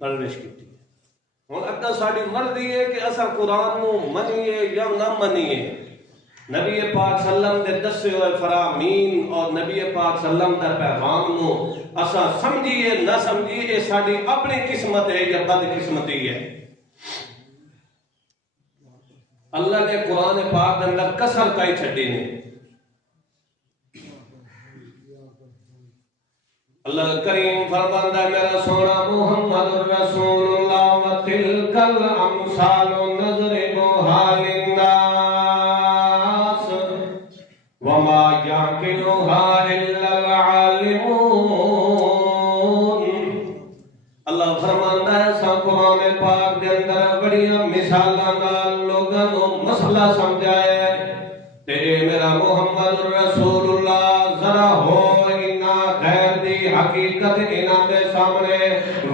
پرورش کی ہوں اگا ساری مرضی ہے کہ اصا قرآن نو منیے یا نہ منیے نبی پاک صلی اللہ علیہ وسلم دے دسے ہوئے فرامین اور نبی پاک صلی اللہ علیہ وسلم دے پیغام نو اصا سمجھیے نہ سمجھیے یہ ساری اپنی قسمت ہے یا بد قسمتی ہے اللہ نے قرآن پاک دے اندر کسر کائی چھڑی نے اللہ کریم فرماندا ہے میرا سونا محمد رسول اللہ وتلک الامثال نضربها للناس وما يعقلها الا العالمون اللہ فرماندا ہے سا قرآن پاک دے اندر بڑی مثالاں نال لوگاں نو مسئلہ سمجھایا تے میرا محمد رسول اللہ ذرا ہو حقیقت انہاں دے سامنے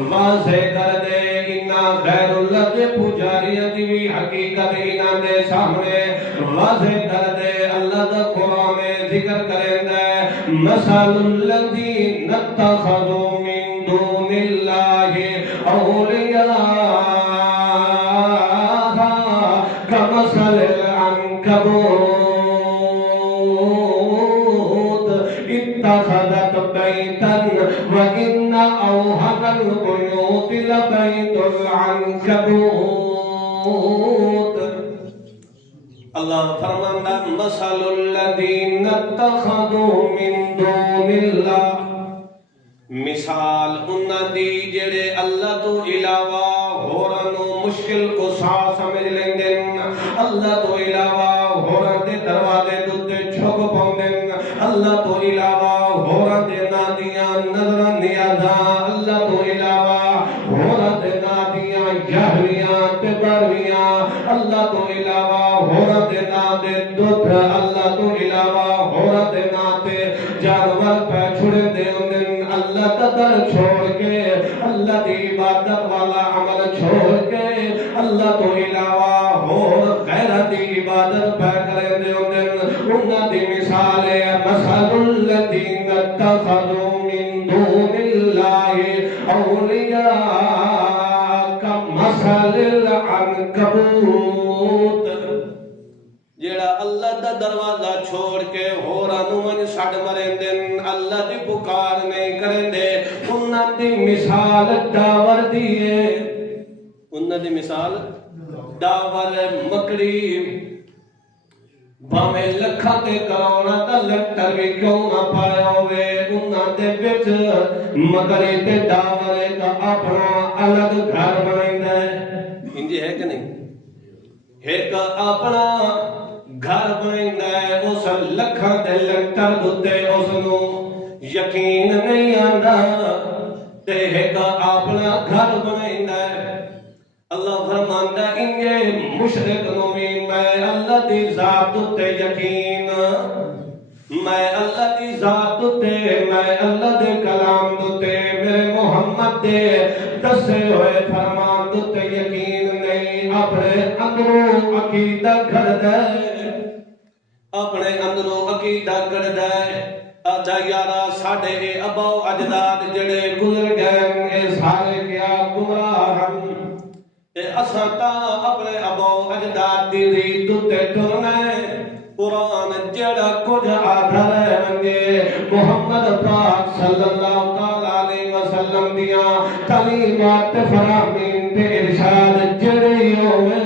واضح کر دے انہا غیر اللہ دے پجاریاں دی بھی حقیقت انہاں دے سامنے واضح کر دے اللہ دا قرآن ذکر کریں دے مثل الذین اتخذوا من دون اللہ اولیاء کمثل العنکبوت اتخذت بیتا وَإِنَّ أَوْهَنَ الْبُيُوتِ لَبَيْتُ الْعَنكَبُوتِ اللہ فرماندا مثل الذین اتخذوا من دون اللہ مثال انہاں دی جڑے اللہ تو علاوہ ہوراں نو مشکل کو سا سمجھ لیندے اللہ تو علاوہ ہوراں دے دروازے تے چھک پاوندے اللہ تو علاوہ ہوراں دے نادیاں نظراں نیازاں اللہ تو علاوہ ہوراں دے نادیاں یاہویاں تے بارویاں اللہ تو علاوہ ہوراں دے نا دے دودھ اللہ تو علاوہ ہوراں دے نا تے جانور پہ چھڑے دے ہوندے اللہ تدر چھوڑ کے اللہ دی عبادت والا عمل چھوڑ کے اللہ تو علاوہ ہور غیر دی عبادت پہ کرے دے ہوندے انہاں دی مثال ہے مثل الذین اتخذوا من دون اللہ اولیاء کمثل العنکبوت جیڑا اللہ دا دروازہ چھوڑ کے ہوراں نو من سڑ مرندے اللہ دی پکار نہیں کرندے انہاں دی مثال ڈاور دی ہے انہاں دی مثال ڈاور مکڑی بھاویں لکھاں تے کروڑاں دا لٹر بھی کیوں نہ پایا ہوئے انہاں دے وچ مکڑی تے ڈاور دا اپنا الگ گھر بنائندا ہے انجی ہے کہ نہیں ایک اپنا گھر بنائندا ہے اس لکھاں دے لٹر دے اس نو یقین نہیں آندا تے ایک اپنا گھر بنائندا ہے اللہ فرماندا انجے مشرک نو بھی میں اللہ دی ذات تے یقین میں اللہ دی ذات تے میں اللہ دے کلام تے میرے محمد دے دسے ہوئے فرمان تے یقین نہیں اپنے اندروں عقیدہ گھڑ دے اپنے اندروں عقیدہ گھڑ دے آجا یارا ساڑھے اباؤ اجداد جڑے گزر گئے اے سارے کیا گمراہن اساں تا اپنے اباؤ اجداد دی ریت تے ٹرنے قرآن جڑا کچھ آدھر رنگے محمد پاک صلی اللہ علیہ وسلم دیاں تعلیمات فرامین تے ارشاد جڑے ہوئے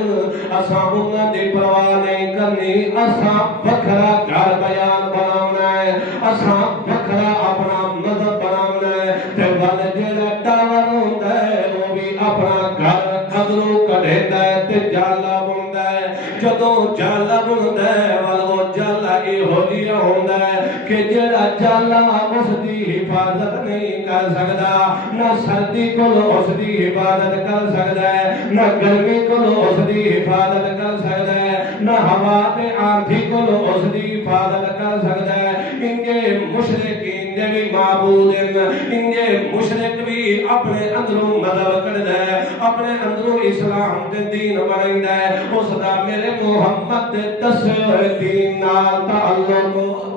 اساں انہاں دی پرواہ نہیں کرنی اساں بکھرا گھر بیان بناونا ہے اساں بکھرا اپنا مذہب بناونا ہے تے بل جڑا ٹاور ہوندا ہے وہ بھی اپنا گھر اندروں کڈھیندا ہے تے جالا بندا ہے جدوں جالا بندا ہے وہ جالا ایہو جیا ہوندا ہے کہ جڑا جالا اس دی حفاظت نہیں کر سکدا نہ سردی کولوں اس دی حفاظت کر سکدا ہے نہ گرمی کولوں اس دی حفاظت کر سکدا ہے نہ ہوا تے آندھی کولوں اس دی حفاظت کر سکدا ہے انجے مشرکین دے بھی معبود ہیں انجے مشرک بھی اپنے اندروں مذہب کڈدا ہے اپنے اندروں اسلام دے دین بنائندا ہے اس دا میرے محمد دے دسے ہوئے دین نال تعلق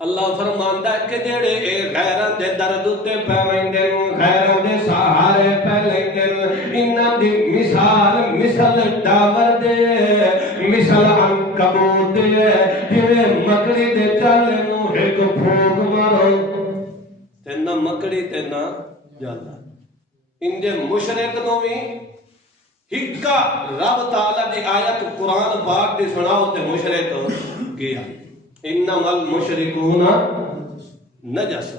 اللہ فرماندا ہے کہ جڑے غیراں دے درد تے پیوندے غیراں دے مثل ڈاور دے مثل عنکبوت دے جویں مکڑی دے جال نو ایک پھونک مارو تے نہ مکڑی تے نہ جالا انجے مشرک نو بھی ہکا رب تعالی دی آیت قرآن پاک دی سناؤ تے مشرک کیا انما المشرکون نجس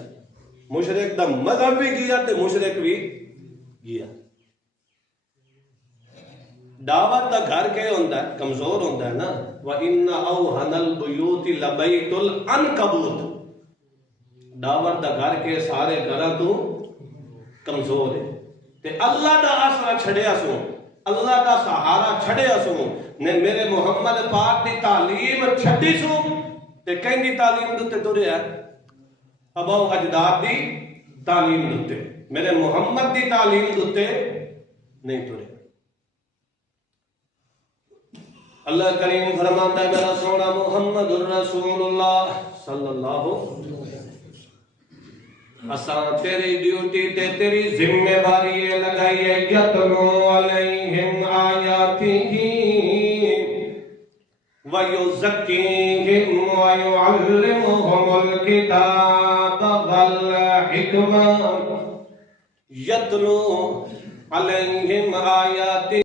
مشرک دا مذہب بھی کیا تے مشرک بھی کیا دعوت دا گھر کے ہوندہ ہے کمزور ہوندہ ہے نا وَإِنَّ أَوْهَنَ الْبُيُوتِ لَبَيْتُ الْأَنْكَبُوتِ دعوت دا گھر کے سارے گھرہ تو کمزور ہے تے اللہ دا آسرا چھڑیا سوں اللہ دا سہارا چھڑیا سوں نے میرے محمد پاک دی تعلیم چھڑی سوں تے کہیں دی تعلیم دوتے تو رہا ہے ابو اجداد دی تعلیم دوتے میرے محمد دی تعلیم دوتے نہیں تو رہا اللہ کریم فرماتا ہے میرا سونا محمد الرسول اللہ صلی اللہ علیہ وسلم اساں تیری ڈیوٹی تے تیری ذمہ داری لگائی ہے یتلو علیہم آیاتہ وَيُزَكِّيهِمْ وَيُعَلِّمُهُمُ الْكِتَابَ وَالْحِكْمَةَ يَتْلُو عَلَيْهِمْ آيَاتِهِ